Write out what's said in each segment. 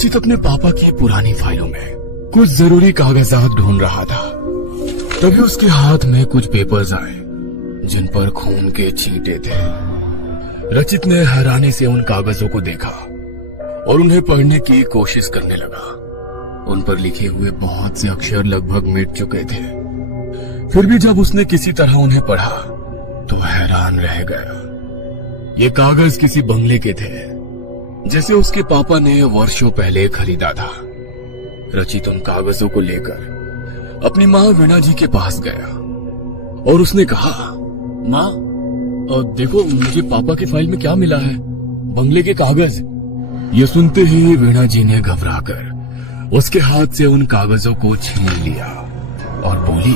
रचित अपने पापा की पुरानी फाइलों में कुछ जरूरी कागजात ढूंढ रहा था। तभी उसके हाथ में कुछ पेपर्स आए जिन पर खून के छींटे थे। रचित ने हैरानी से उन कागजों को देखा और उन्हें पढ़ने की कोशिश करने लगा। उन पर लिखे हुए बहुत से अक्षर लगभग मिट चुके थे। फिर भी जब उसने किसी तरह उन्हें पढ़ा तो हैरान रह गया। ये कागज किसी बंगले के थे जिसे उसके पापा ने वर्षों पहले खरीदा था। रचित उन कागजों को लेकर अपनी माँ वीणा जी के पास गया और उसने कहा, माँ देखो मुझे पापा की फाइल में क्या मिला है, बंगले के कागज। ये सुनते ही वीणा जी ने घबराकर उसके हाथ से उन कागजों को छीन लिया और बोली,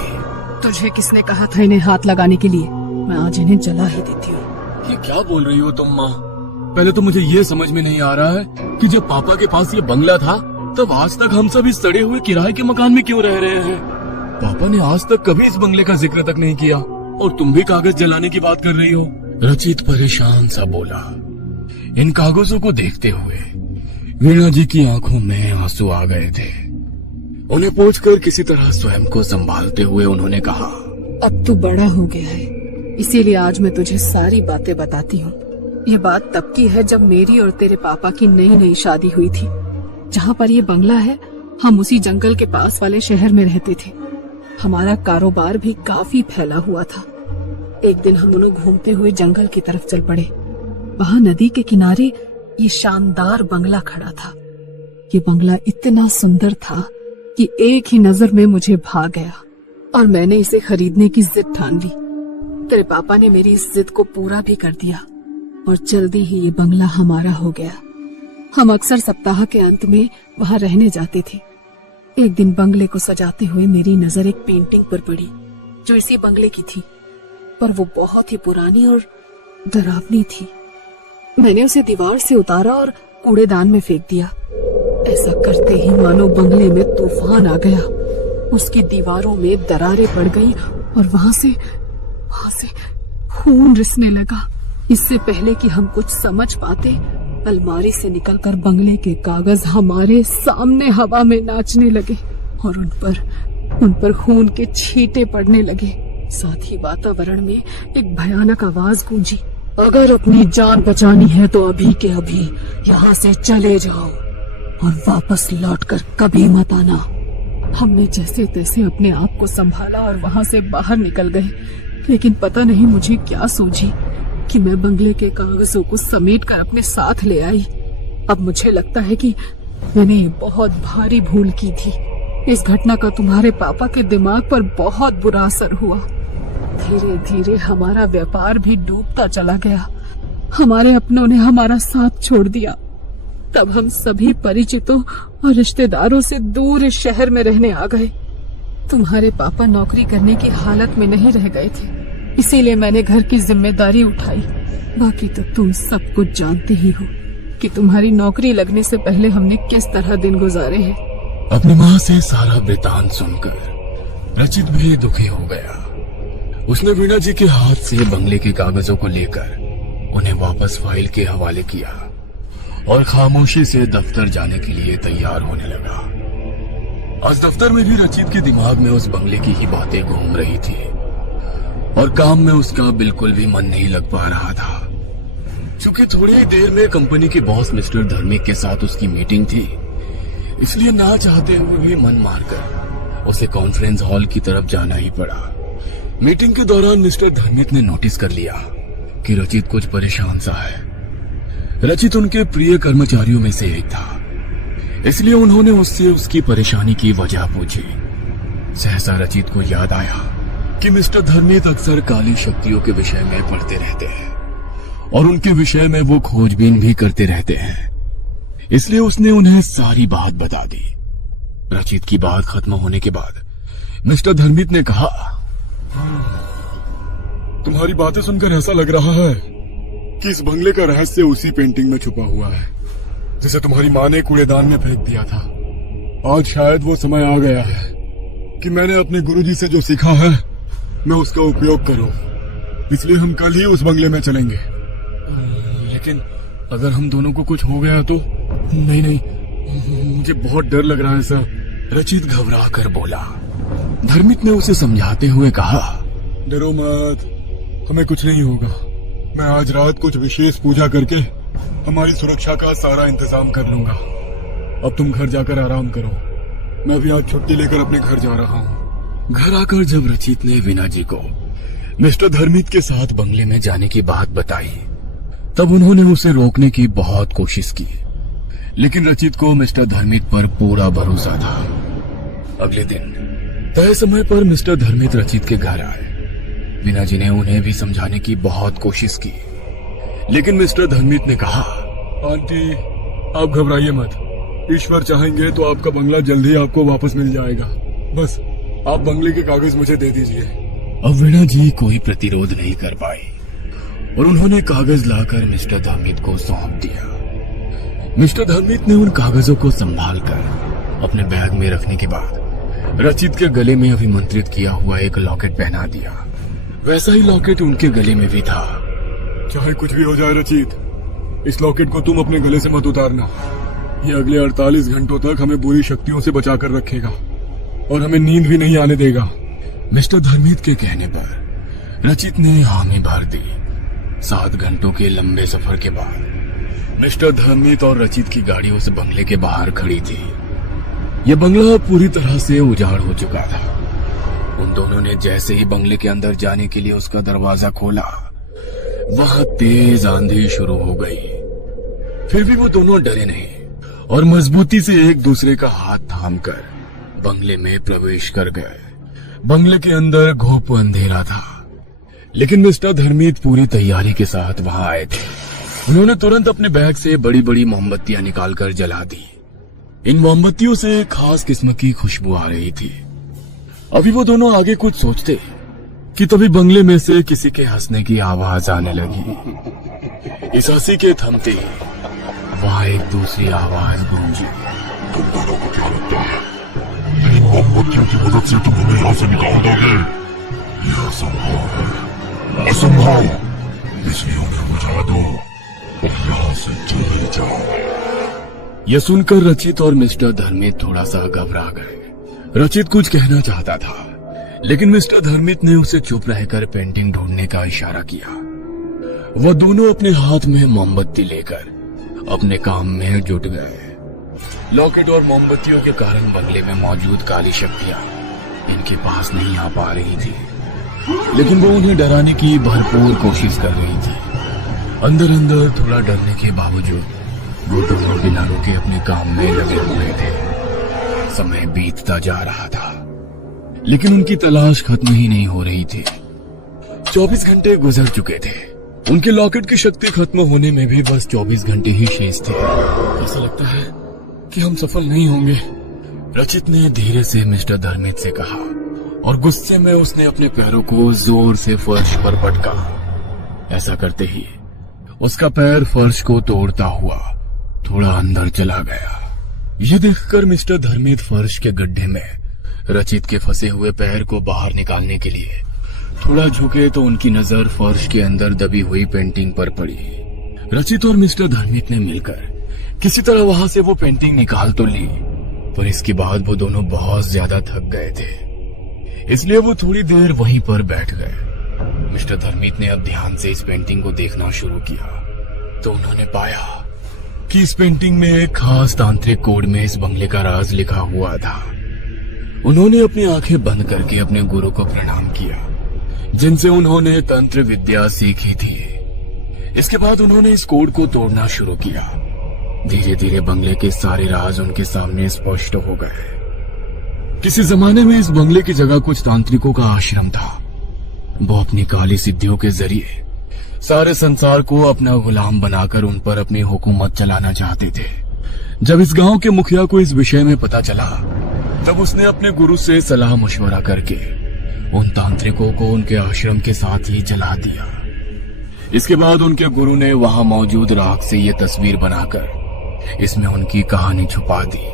तुझे किसने कहा था इन्हें हाथ लगाने के लिए? मैं आज इन्हें जला ही देती हूँ। ये क्या बोल रही हो तुम माँ? पहले तो मुझे ये समझ में नहीं आ रहा है कि जब पापा के पास ये बंगला था तब आज तक हम सब इस सड़े हुए किराए के मकान में क्यों रह रहे हैं? पापा ने आज तक कभी इस बंगले का जिक्र तक नहीं किया और तुम भी कागज जलाने की बात कर रही हो। रचित परेशान सा बोला। इन कागजों को देखते हुए वीणा जी की आंखों में आंसू आ गए थे। उन्हें पोंछकर किसी तरह स्वयं को संभालते हुए उन्होंने कहा, अब तू बड़ा हो गया है, इसीलिए आज मैं तुझे सारी बातें बताती हूँ। ये बात तब की है जब मेरी और तेरे पापा की नई नई शादी हुई थी। जहाँ पर ये बंगला है, हम उसी जंगल के पास वाले शहर में रहते थे। हमारा कारोबार भी काफी फैला हुआ था। एक दिन हम दोनों घूमते हुए जंगल की तरफ चल पड़े। वहाँ नदी के किनारे ये शानदार बंगला खड़ा था। ये बंगला इतना सुंदर था कि एक ही नजर में मुझे भा गया और मैंने इसे खरीदने की जिद ठान ली। तेरे पापा ने मेरी इस जिद को पूरा भी कर दिया और जल्दी ही ये बंगला हमारा हो गया। हम अक्सर सप्ताह के अंत में वहाँ रहने जाते थे। एक दिन बंगले को सजाते हुए मेरी नजर एक पेंटिंग पर पड़ी जो इसी बंगले की थी, पर वो बहुत ही पुरानी और डरावनी थी। मैंने उसे दीवार से उतारा और कूड़ेदान में फेंक दिया। ऐसा करते ही मानो बंगले में तूफान आ गया। उसकी दीवारों में दरारें पड़ गई और वहां से खून रिसने लगा। इससे पहले कि हम कुछ समझ पाते, अलमारी से निकलकर बंगले के कागज हमारे सामने हवा में नाचने लगे और उन पर खून के छींटे पड़ने लगे। साथ ही वातावरण में एक भयानक आवाज गूंजी, अगर अपनी जान बचानी है तो अभी के अभी यहाँ से चले जाओ और वापस लौटकर कभी मत आना। हमने जैसे तैसे अपने आप को संभाला और वहाँ से बाहर निकल गए, लेकिन पता नहीं मुझे क्या सूझी कि मैं बंगले के कागजों को समेटकर अपने साथ ले आई। अब मुझे लगता है कि मैंने ये बहुत भारी भूल की थी। इस घटना का तुम्हारे पापा के दिमाग पर बहुत बुरा असर हुआ। धीरे धीरे हमारा व्यापार भी डूबता चला गया। हमारे अपनों ने हमारा साथ छोड़ दिया। तब हम सभी परिचितों और रिश्तेदारों से दूर इस शहर में रहने आ गए। तुम्हारे पापा नौकरी करने की हालत में नहीं रह गए थे, इसीलिए मैंने घर की जिम्मेदारी उठाई। बाकी तो तुम सब कुछ जानते ही हो कि तुम्हारी नौकरी लगने से पहले हमने किस तरह दिन गुजारे हैं। अपनी माँ से सारा वृतांत सुनकर रचित भी दुखी हो गया। उसने वीणा जी के हाथ से बंगले के कागजों को लेकर उन्हें वापस फाइल के हवाले किया और खामोशी से दफ्तर जाने के लिए तैयार होने लगा। आज दफ्तर में भी रचित के दिमाग में उस बंगले की ही बातें घूम रही थी और काम में उसका बिल्कुल भी मन नहीं लग पा रहा था। क्योंकि थोड़ी ही देर में कंपनी के बॉस मिस्टर धर्मिक के साथ उसकी मीटिंग थी, इसलिए ना चाहते हुए भी मन मारकर उसे कॉन्फ्रेंस हॉल की तरफ जाना ही पड़ा। मीटिंग के दौरान मिस्टर धर्मिक ने नोटिस कर लिया कि रचित कुछ परेशान सा है। रचित उनके प्रिय कर्मचारियों में से एक था, इसलिए उन्होंने उससे उसकी परेशानी की वजह पूछी। सहसा रचित को याद आया कि मिस्टर धर्मिक अक्सर काली शक्तियों के विषय में पढ़ते रहते हैं और उनके विषय में वो खोजबीन भी करते रहते हैं, इसलिए उसने उन्हें सारी बात बता दी। रचित की बात खत्म होने के बाद मिस्टर धर्मिक ने कहा, तुम्हारी बातें सुनकर ऐसा लग रहा है कि इस बंगले का रहस्य उसी पेंटिंग में छुपा हुआ है जिसे तुम्हारी माँ ने कूड़ेदान में फेंक दिया था। आज शायद वो समय आ गया है कि मैंने अपने गुरुजी से जो सीखा है मैं उसका उपयोग करूं, इसलिए हम कल ही उस बंगले में चलेंगे। लेकिन अगर हम दोनों को कुछ हो गया तो? नहीं, मुझे बहुत डर लग रहा है सर, रचित घबरा कर बोला। धर्मित ने उसे समझाते हुए कहा, डरो मत, हमें कुछ नहीं होगा। मैं आज रात कुछ विशेष पूजा करके हमारी सुरक्षा का सारा इंतजाम कर लूंगा। अब तुम घर जाकर आराम करो, मैं भी आज छुट्टी लेकर अपने घर जा रहा हूँ। घर आकर जब रचित ने वीणा जी को मिस्टर धर्मित के साथ बंगले में जाने की बात बताई, तब उन्होंने उसे रोकने की बहुत कोशिश की, लेकिन रचित को मिस्टर धर्मित पर पूरा भरोसा था। अगले दिन तय समय पर मिस्टर धर्मित रचित के घर आए। वीणा जी ने उन्हें भी समझाने की बहुत कोशिश की, लेकिन मिस्टर धर्मित ने कहा, आंटी आप घबराइए मत, ईश्वर चाहेंगे तो आपका बंगला जल्द ही आपको वापस मिल जाएगा। बस आप बंगले के कागज मुझे दे दीजिए। अब वीणा जी कोई प्रतिरोध नहीं कर पाई और उन्होंने कागज लाकर मिस्टर धर्मित को सौंप दिया। मिस्टर धर्मित ने उन कागजों को संभाल कर अपने बैग में रखने के बाद रचित के गले में अभिमंत्रित किया हुआ एक लॉकेट पहना दिया। वैसा ही लॉकेट उनके गले में भी था। चाहे कुछ भी हो जाए रचित, इस लॉकेट को तुम अपने गले से मत उतारना। ये अगले 48 घंटों तक हमें बुरी शक्तियों से बचाकर रखेगा और हमें नींद भी नहीं आने देगा। मिस्टर धर्मित के कहने पर रचित ने हामी भर दी। 7 घंटों के लंबे सफर के बाद मिस्टर धर्मित और रचित की गाड़ी उस बंगले के बाहर खड़ी थी। यह बंगला पूरी तरह से उजाड़ हो चुका था। उन दोनों ने जैसे ही बंगले के अंदर जाने के लिए उसका दरवाजा खोला, वहां तेज आंधी शुरू हो गई। फिर भी वो दोनों डरे नहीं और मजबूती से एक दूसरे का हाथ थामकर बंगले में प्रवेश कर गए। बंगले के अंदर घोप अंधेरा था, लेकिन मिस्टर धर्मित पूरी तैयारी के साथ वहां आए थे। उन्होंने तुरंत अपने बैग से बड़ी बड़ी मोमबत्तियां निकालकर जला दी। इन मोमबत्तियों से खास किस्म की खुशबू आ रही थी। अभी वो दोनों आगे कुछ सोचते कि तभी बंगले में से किसी के हंसने की आवाज आने लगी। इस हंसी के थमते वहां एक दूसरी आवाज गूंजी। तुम दोनों को क्या लगता है इन मोमबत्तियों की मदद से तुम हमें यहाँ से निकाल दोगे? यह असंभव है, असंभव। इसलिए उन्हें बुझा दो और यहाँ से चले जाओ। यह सुनकर रचित और मिस्टर धर्मित थोड़ा सा घबरा गए। रचित कुछ कहना चाहता था, लेकिन मिस्टर धर्मित ने उसे चुप रहकर पेंटिंग ढूंढने का इशारा किया। वह दोनों अपने हाथ में मोमबत्ती लेकर अपने काम में जुट गए। लॉकेट और मोमबत्तियों के कारण बंगले में मौजूद काली शक्तियां इनके पास नहीं आ पा रही थी, लेकिन वो उन्हें डराने की भरपूर कोशिश कर रही थी। अंदर अंदर थोड़ा डरने के बावजूद वो दोनों बिना रुके अपने काम में लगे हुए थे। समय बीतता जा रहा था, लेकिन उनकी तलाश खत्म ही नहीं हो रही थी। 24 घंटे गुजर चुके थे। उनके लॉकेट की शक्ति खत्म होने में भी बस 24 घंटे ही शेष थे। ऐसा लगता है कि हम सफल नहीं होंगे, रचित ने धीरे से मिस्टर धर्मित से कहा और गुस्से में उसने अपने पैरों को जोर से फर्श पर पटका। ऐसा करते ही उसका पैर फर्श को तोड़ता हुआ थोड़ा अंदर चला गया। यह देखकर मिस्टर धर्मित फर्श के गड्ढे में रचित के फंसे हुए पैर को बाहर निकालने के लिए थोड़ा झुके तो उनकी नजर फर्श के अंदर दबी हुई पेंटिंग पर पड़ी। रचित और मिस्टर धर्मित ने मिलकर किसी तरह वहां से वो पेंटिंग निकाल तो ली, पर इसके बाद वो दोनों बहुत ज्यादा थक गए थे, इसलिए वो थोड़ी देर वहीं पर बैठ गए। मिस्टर धर्मित ने अब ध्यान से इस पेंटिंग को देखना शुरू किया तो उन्होंने पाया कि इस पेंटिंग में एक खास तांत्रिक कोड में इस बंगले का राज लिखा हुआ था। उन्होंने अपनी आंखें बंद करके अपने गुरु को प्रणाम किया, जिनसे उन्होंने तंत्र विद्या सीखी थी। इसके बाद उन्होंने इस कोड को तोड़ना शुरू किया। धीरे धीरे बंगले के सारे राज उनके सामने स्पष्ट हो गए। किसी जमाने में इस बंगले की जगह कुछ तांत्रिकों का आश्रम था। वो अपनी काली सिद्धियों के जरिए सारे संसार को अपना गुलाम बनाकर उन पर अपनी हुकूमत चलाना चाहते थे। जब इस गांव के मुखिया को इस विषय में पता चला, तब उसने अपने गुरु से सलाह मशवरा करके उन तांत्रिकों को उनके आश्रम के साथ ही जला दिया। इसके बाद उनके गुरु ने वहां मौजूद राख से ये तस्वीर बनाकर इसमें उनकी कहानी छुपा दी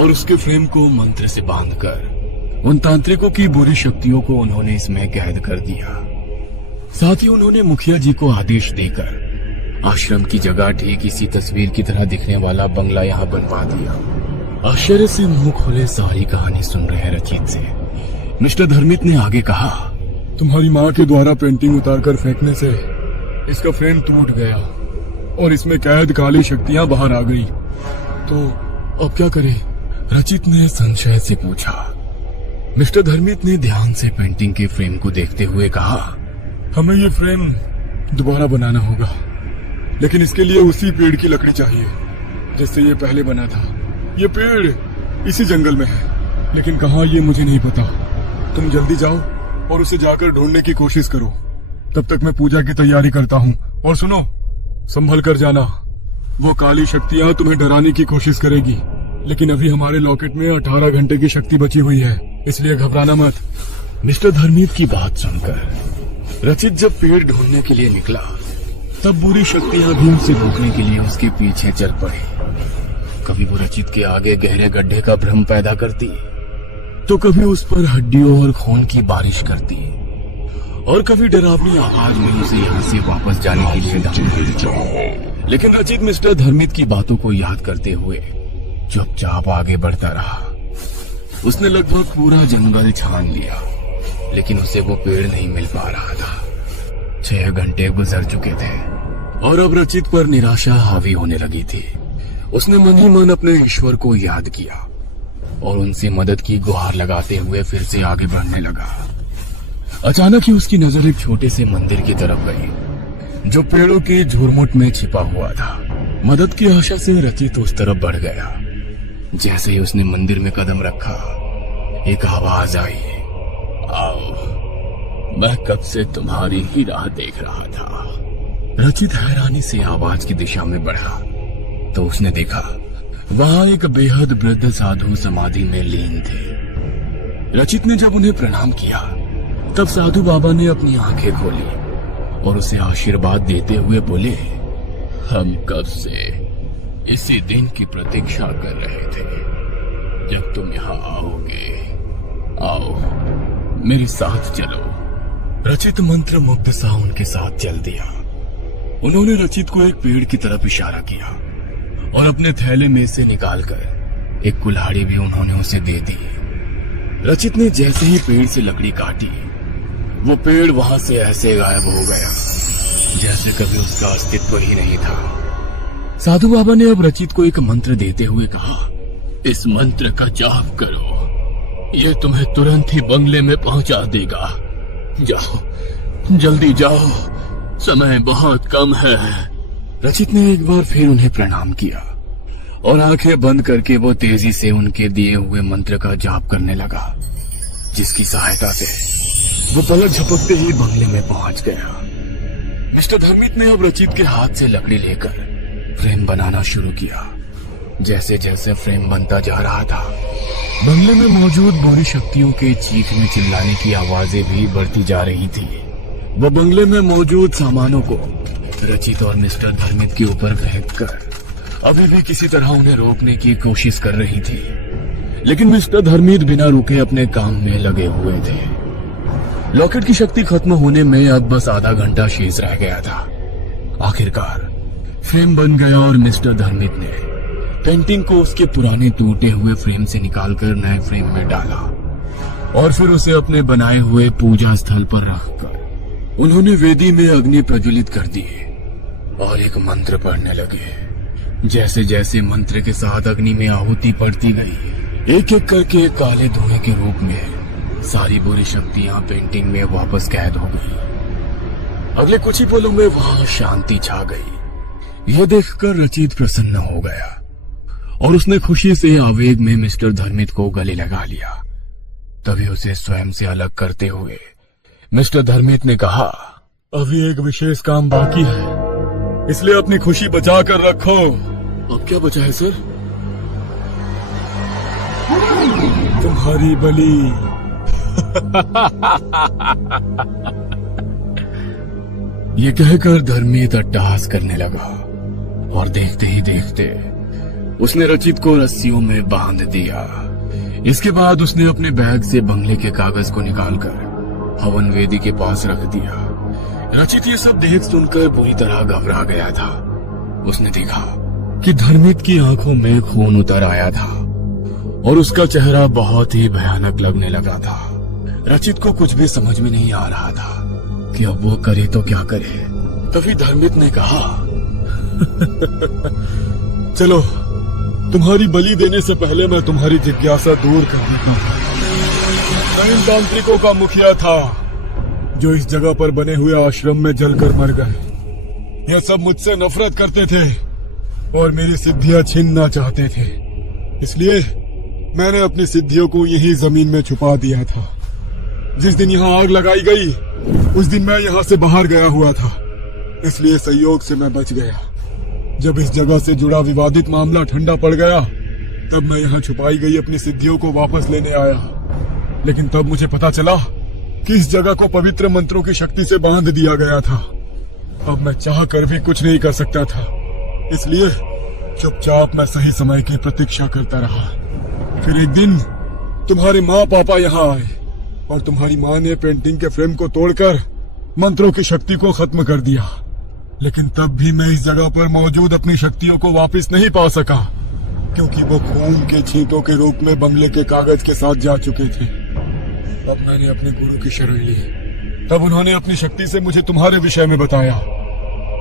और उसके फ्रेम को मंत्र से बांधकर उन तांत्रिकों की बुरी शक्तियों को उन्होंने इसमें कैद कर दिया। साथ ही उन्होंने मुखिया जी को आदेश देकर आश्रम की जगह ठीक इसी तस्वीर की तरह दिखने वाला बंगला यहाँ बनवा दिया। आश्चर्य से मुंह खोले सारी कहानी सुन रहे रचित से मिस्टर धर्मित ने आगे कहा, तुम्हारी माँ के द्वारा पेंटिंग उतारकर फेंकने से इसका फ्रेम टूट गया और इसमें कैद काली शक्तियां बाहर आ गई, तो अब क्या करें? रचित ने संशय से पूछा। मिस्टर धर्मित ने ध्यान से पेंटिंग के फ्रेम को देखते हुए कहा, हमें ये फ्रेम दोबारा बनाना होगा, लेकिन इसके लिए उसी पेड़ की लकड़ी चाहिए जिससे ये पहले बना था। ये पेड़ इसी जंगल में है, लेकिन कहाँ ये मुझे नहीं पता। तुम जल्दी जाओ और उसे जाकर ढूंढने की कोशिश करो। तब तक मैं पूजा की तैयारी करता हूँ। और सुनो, संभल कर जाना। वो काली शक्तियाँ तुम्हें डराने की कोशिश करेगी, लेकिन अभी हमारे लॉकेट में 18 घंटे की शक्ति बची हुई है, इसलिए घबराना मत। मिस्टर धर्मित की बात सुनकर रचित जब पेड़ ढूंढने के लिए निकला, तब बुरी शक्तियां भी उसे रोकने के लिए उसके पीछे चल पड़ी। कभी वो रचित के आगे गहरे गड्ढे का भ्रम पैदा करती, तो कभी उस पर हड्डियों और खून की बारिश करती, और कभी डरावनी आवाज में उसे यहाँ से वापस जाने के लिए डांटती। लेकिन रचित मिस्टर धर्मित की बातों को याद करते हुए चुपचाप आगे बढ़ता रहा। उसने लगभग पूरा जंगल छान लिया, लेकिन उसे वो पेड़ नहीं मिल पा रहा था। 6 घंटे गुजर चुके थे और अब रचित पर निराशा हावी होने लगी थी। उसने मन ही मन अपने ईश्वर को याद किया और उनसे मदद की गुहार लगाते हुए फिर से आगे बढ़ने लगा। अचानक ही उसकी नजर एक छोटे से मंदिर की तरफ गई, जो पेड़ों के झुरमुट में छिपा हुआ था। मदद की आशा से रचित उस तरफ बढ़ गया। जैसे ही उसने मंदिर में कदम रखा, एक आवाज आई, आओ, मैं कब से तुम्हारी ही राह देख रहा था। रचित हैरानी से आवाज की दिशा में बढ़ा तो उसने देखा वहां एक बेहद वृद्ध साधु समाधि में लीन थे। रचित ने जब उन्हें प्रणाम किया, तब साधु बाबा ने अपनी आंखें खोली और उसे आशीर्वाद देते हुए बोले, हम कब से इसी दिन की प्रतीक्षा कर रहे थे जब तुम यहाँ आओगे। आओ, मेरे साथ चलो। रचित मंत्र मुग्ध सा उनके साथ चल दिया। उन्होंने रचित को एक पेड़ की तरफ इशारा किया और अपने थैले में से निकालकर एक कुल्हाड़ी भी उन्होंने उसे दे दी। रचित ने जैसे ही पेड़ से लकड़ी काटी, वो पेड़ वहां से ऐसे गायब हो गया जैसे कभी उसका अस्तित्व ही नहीं था। साधु बाबा ने अब रचित को एक मंत्र देते हुए कहा, इस मंत्र का जाप करो, यह तुम्हें तुरंत ही बंगले में पहुंचा देगा। जाओ, जल्दी जाओ, समय बहुत कम है। रचित ने एक बार फिर उन्हें प्रणाम किया और आंखें बंद करके वो तेजी से उनके दिए हुए मंत्र का जाप करने लगा, जिसकी सहायता से वो पलक झपकते ही बंगले में पहुंच गया। मिस्टर धर्मित ने अब रचित के हाथ से लकड़ी लेकर फ्रेम बनाना शुरू किया। जैसे जैसे फ्रेम बनता जा रहा था, बंगले में मौजूद बुरी शक्तियों के चीखने चिल्लाने की आवाजें भी बढ़ती जा रही थी। वो बंगले में मौजूद सामानों को रचित और मिस्टर धर्मित के ऊपर फेंककर अभी भी किसी तरह उन्हें रोकने की कोशिश कर रही थी, लेकिन मिस्टर धर्मित बिना रुके अपने काम में लगे हुए थे। लॉकेट की शक्ति खत्म होने में अब बस आधा घंटा शेष रह गया था। आखिरकार फ्रेम बन गया और मिस्टर धर्मित ने पेंटिंग को उसके पुराने टूटे हुए फ्रेम से निकालकर नए फ्रेम में डाला और फिर उसे अपने बनाए हुए पूजा स्थल पर रखकर उन्होंने वेदी में अग्नि प्रज्वलित कर दी और एक मंत्र पढ़ने लगे। जैसे जैसे मंत्र के साथ अग्नि में आहुति पड़ती गई, एक एक करके काले धुएं के रूप में सारी बुरी शक्तियां पेंटिंग में वापस कैद हो गई। अगले कुछ ही पलों में वहां शांति छा गई। यह देखकर रचित प्रसन्न हो गया और उसने खुशी से आवेग में मिस्टर धर्मित को गले लगा लिया। तभी उसे स्वयं से अलग करते हुए मिस्टर धर्मित ने कहा, अभी एक विशेष काम बाकी है, इसलिए अपनी खुशी बचा कर रखो। अब क्या बचा है सर? तुम्हारी बलि। ये कहकर धर्मित अट्टहास करने लगा और देखते ही देखते उसने रचित को रस्सियों में बांध दिया। इसके बाद उसने अपने बैग से बंगले के कागज को निकालकर हवन वेदी के पास रख दिया। रचित ये सब देख सुनकर बुरी तरह घबरा गया था। उसने देखा कि धर्मित की आंखों में खून उतर आया था और उसका चेहरा बहुत ही भयानक लगने लगा था। रचित को कुछ भी समझ में नहीं आ रहा था कि अब वो करे तो क्या करे। तभी धर्मित ने कहा, चलो, तुम्हारी बलि देने से पहले मैं तुम्हारी जिज्ञासा दूर कर देता हूँ। मैं इन तांत्रिकों का मुखिया था जो इस जगह पर बने हुए आश्रम में जलकर मर गए। यह सब मुझसे नफरत करते थे और मेरी सिद्धियां छीनना चाहते थे। इसलिए मैंने अपनी सिद्धियों को यही जमीन में छुपा दिया था। जिस दिन यहाँ आग लगाई गई उस दिन मैं यहाँ से बाहर गया हुआ था, इसलिए संयोग से मैं बच गया। जब इस जगह से जुड़ा विवादित मामला ठंडा पड़ गया तब मैं यहाँ छुपाई गई अपनी सिद्धियों को वापस लेने आया। लेकिन तब मुझे पता चला कि इस जगह को पवित्र मंत्रों की शक्ति से बांध दिया गया था। अब मैं चाह कर भी कुछ नहीं कर सकता था, इसलिए चुपचाप मैं सही समय की प्रतीक्षा करता रहा। फिर एक दिन तुम्हारे माँ पापा यहाँ आए और तुम्हारी माँ ने पेंटिंग के फ्रेम को तोड़कर मंत्रों की शक्ति को खत्म कर दिया। लेकिन तब भी मैं इस जगह पर मौजूद अपनी शक्तियों को वापस नहीं पा सका, क्योंकि वो खून के छींटों के रूप में बंगले के कागज के साथ जा चुके थे। अब मैंने अपने गुरु की शरण ली। तब उन्होंने अपनी शक्ति से मुझे तुम्हारे विषय में बताया।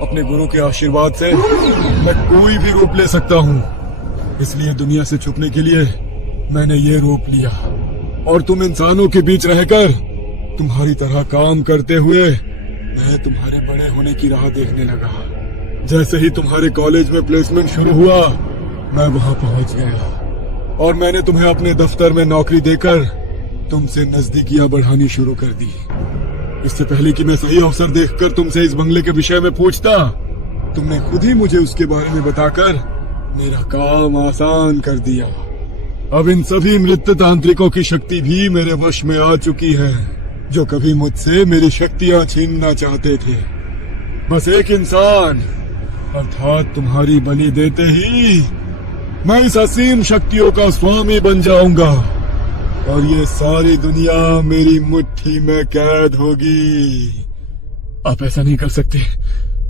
अपने गुरु के आशीर्वाद से मैं कोई भी रूप ले सकता हूँ, इसलिए दुनिया से छुपने के लिए मैंने ये रूप लिया और तुम इंसानों के बीच रहकर तुम्हारी तरह काम करते हुए मैं तुम्हारे बड़े होने की राह देखने लगा। जैसे ही तुम्हारे कॉलेज में प्लेसमेंट शुरू हुआ मैं वहां पहुंच गया और मैंने तुम्हें अपने दफ्तर में नौकरी देकर तुमसे नजदीकियां बढ़ानी शुरू कर दी। इससे पहले कि मैं सही अवसर देखकर तुमसे इस बंगले के विषय में पूछता, तुमने खुद ही मुझे उसके बारे में बताकर मेरा काम आसान कर दिया। अब इन सभी मृत तांत्रिकों की शक्ति भी मेरे वश में आ चुकी है, जो कभी मुझसे मेरी शक्तियां छीनना चाहते थे। बस एक इंसान अर्थात तुम्हारी बलि देते ही मैं इस असीम शक्तियों का स्वामी बन जाऊंगा और ये सारी दुनिया मेरी मुट्ठी में कैद होगी। आप ऐसा नहीं कर सकते।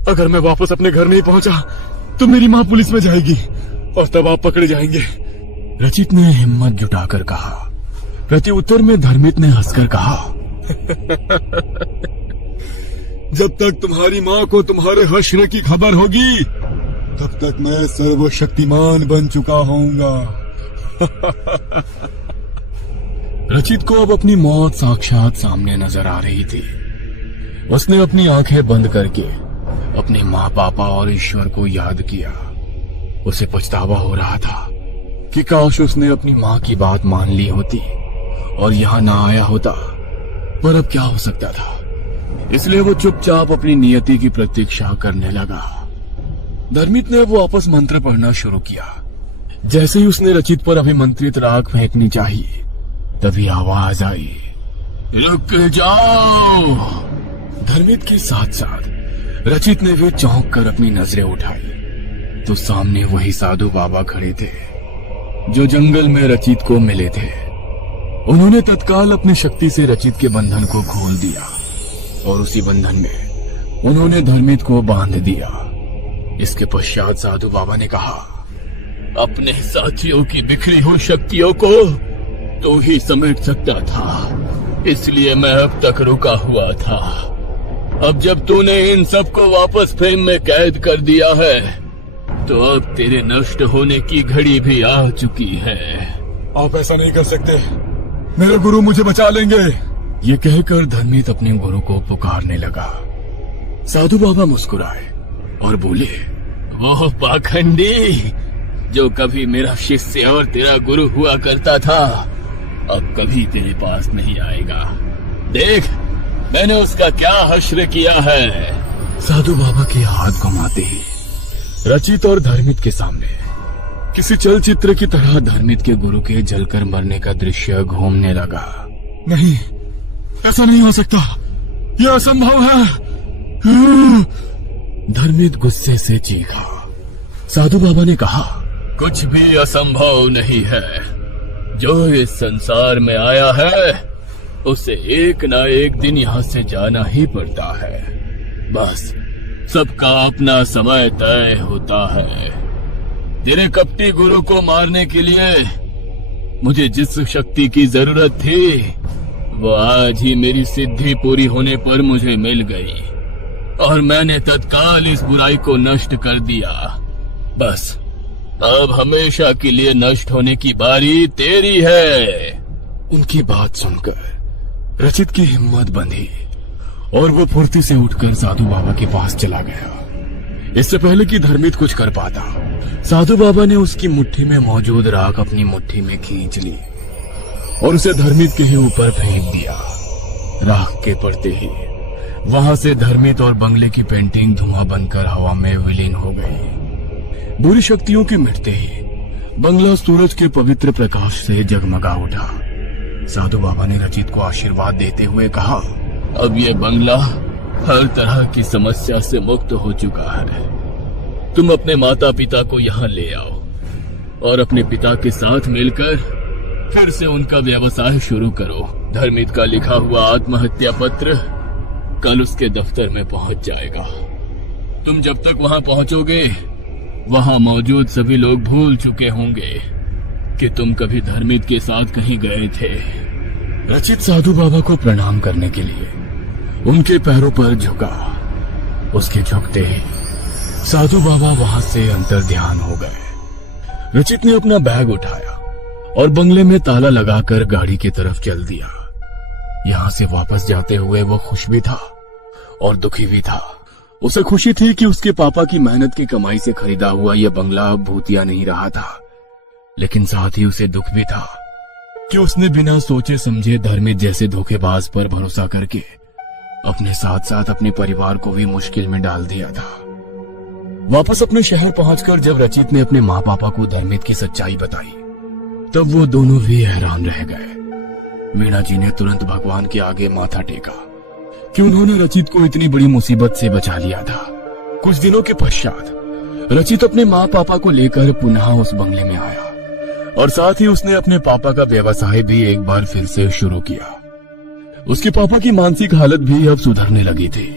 अगर मैं वापस अपने घर नहीं पहुंचा तो मेरी माँ पुलिस में जाएगी और तब आप पकड़े जाएंगे। रचित ने हिम्मत जुटाकर कहा। प्रत्युत्तर में धर्मित ने हंसकर कहा, जब तक तुम्हारी माँ को तुम्हारे हश्र की खबर होगी तब तक मैं सर्वशक्तिमान बन चुका होऊंगा। रचित को अब अपनी मौत साक्षात सामने नजर आ रही थी। उसने अपनी आंखें बंद करके अपने माँ पापा और ईश्वर को याद किया। उसे पछतावा हो रहा था कि काश उसने अपनी माँ की बात मान ली होती और यहाँ ना आया होता, पर अब क्या हो सकता था। इसलिए वो चुपचाप अपनी नियति की प्रतीक्षा करने लगा। धर्मित ने वो वापस मंत्र पढ़ना शुरू किया। जैसे ही उसने रचित पर अभिमंत्रित राख फेंकनी चाहिए तभी आवाज आई, रुक जाओ। धर्मित के साथ साथ रचित ने भी चौंक कर अपनी नजरें उठाई तो सामने वही साधु बाबा खड़े थे जो जंगल में रचित को मिले थे। उन्होंने तत्काल अपनी शक्ति से रचित के बंधन को खोल दिया और उसी बंधन में उन्होंने धर्मित को बांध दिया। इसके पश्चात साधु बाबा ने कहा, अपने साथियों की बिखरी हुई शक्तियों को तो ही समेट सकता था, इसलिए मैं अब तक रुका हुआ था। अब जब तूने इन सबको वापस फ्रेम में कैद कर दिया है तो अब तेरे नष्ट होने की घड़ी भी आ चुकी है। आप ऐसा नहीं कर सकते, मेरे गुरु मुझे बचा लेंगे। ये कहकर धर्मित अपने गुरु को पुकारने लगा। साधु बाबा मुस्कुराए और बोले, वो पाखंडी जो कभी मेरा शिष्य और तेरा गुरु हुआ करता था अब कभी तेरे पास नहीं आएगा। देख मैंने उसका क्या हश्र किया है। साधु बाबा के हाथ घुमाते ही रचित और धर्मित के सामने किसी चलचित्र की तरह धर्मित के गुरु के जलकर मरने का दृश्य घूमने लगा। नहीं, ऐसा नहीं हो सकता, यह असंभव है। धर्मित गुस्से से चीखा। साधु बाबा ने कहा, कुछ भी असंभव नहीं है। जो इस संसार में आया है उसे एक ना एक दिन यहाँ से जाना ही पड़ता है। बस सबका अपना समय तय होता है। तेरे कपटी गुरु को मारने के लिए मुझे जिस शक्ति की जरूरत थी वो आज ही मेरी सिद्धि पूरी होने पर मुझे मिल गई और मैंने तत्काल इस बुराई को नष्ट कर दिया। बस अब हमेशा के लिए नष्ट होने की बारी तेरी है। उनकी बात सुनकर रचित की हिम्मत बंधी और वो फुर्ती से उठकर साधु बाबा के पास चला गया। इससे पहले कि धर्मित कुछ कर पाता, साधु बाबा ने उसकी मुट्ठी में मौजूद राख अपनी मुट्ठी में खींच ली और उसे धर्मित के ही ऊपर फेंक दिया। राख के पड़ते ही वहां से धर्मित और बंगले की पेंटिंग धुआं बनकर हवा में विलीन हो गई। बुरी शक्तियों के मिटते ही बंगला सूरज के पवित्र प्रकाश से जगमगा उठा। साधु बाबा ने रचित को आशीर्वाद देते हुए कहा, अब ये बंगला हर तरह की समस्या से मुक्त हो चुका है। तुम अपने माता पिता को यहाँ ले आओ और अपने पिता के साथ मिलकर फिर से उनका व्यवसाय शुरू करो। धर्मित का लिखा हुआ आत्महत्या पत्र कल उसके दफ्तर में पहुंच जाएगा। तुम जब तक वहां पहुंचोगे वहां मौजूद सभी लोग भूल चुके होंगे कि तुम कभी धर्मित के साथ कहीं गए थे। रचित साधु बाबा को प्रणाम करने के लिए उनके पैरों पर झुका। उसके झुकते ही साधु बाबा वहां से अंतर ध्यान हो गए। रचित ने अपना बैग उठाया और बंगले में ताला लगाकर गाड़ी की तरफ चल दिया। यहां से वापस जाते हुए वो खुश भी था और दुखी भी था। उसे खुशी थी कि उसके पापा की मेहनत की कमाई से खरीदा हुआ यह बंगला अब भूतिया नहीं रहा था, लेकिन साथ ही उसे दुख भी था कि उसने बिना सोचे समझे धर्मित जैसे धोखेबाज पर भरोसा करके अपने साथ साथ अपने परिवार को भी मुश्किल में डाल दिया था। वापस अपने शहर पहुंचकर जब रचित ने अपने माँ पापा को धर्मित की सच्चाई बताई तब वो दोनों भी हैरान रह गए। मीणा जी ने तुरंत भगवान के आगे माथा टेका कि उन्होंने रचित को इतनी बड़ी मुसीबत से बचा लिया था। कुछ दिनों के पश्चात रचित अपने माँ पापा को लेकर पुनः उस बंगले में आया और साथ ही उसने अपने पापा का व्यवसाय भी एक बार फिर से शुरू किया। उसके पापा की मानसिक हालत भी अब सुधरने लगी थी।